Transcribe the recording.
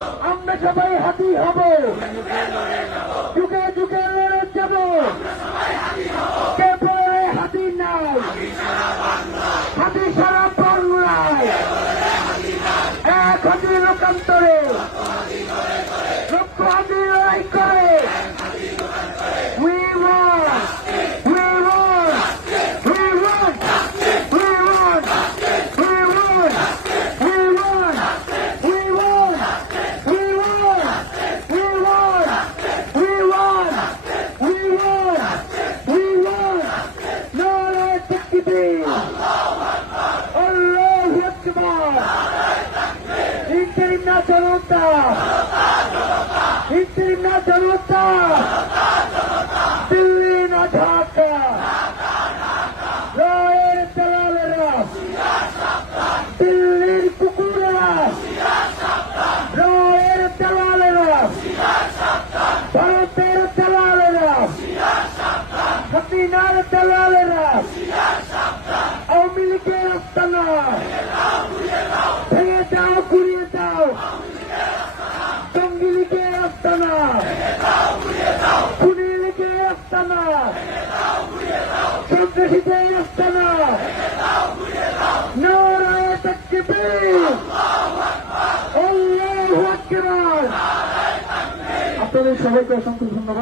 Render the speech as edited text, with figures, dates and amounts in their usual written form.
আমরা সবাই হাতি হব, যুগে যুগে লড়ে যাব, কে বলে হাতি নাই, হাতি সারা বাংলায়, এক হাতি লোকান্তরে, লক্ষ হাতি লড়াই করে। We won! We won! We won! We won! We won! We won! We won! We won! We won! We won! We won! We won! নারায়ে তাকবীর! আল্লাহু আকবার! ইনকিলাব না জনতা! ইনকিলাব না জনতা! দিল্লি না ঢাকা, রায়ের দালালেরা, দিল্লির কুকুরেরা, রায়ের দালালেরা, ভারতের দালালেরা, হাসিনার দালালেরা, আওয়ামী লীগের আস্তানা ভেঙে দাও, ঘুরিয়ে দাও, জঙ্গি লীগের আস্তানা, খুনি লীগের আস্তানা, সন্ত্রাসীদের আস্তানা। নারায়ে তাকবীর! আল্লাহু আকবার! আপনাদের সবাইকে অসংখ্য ধন্যবাদ।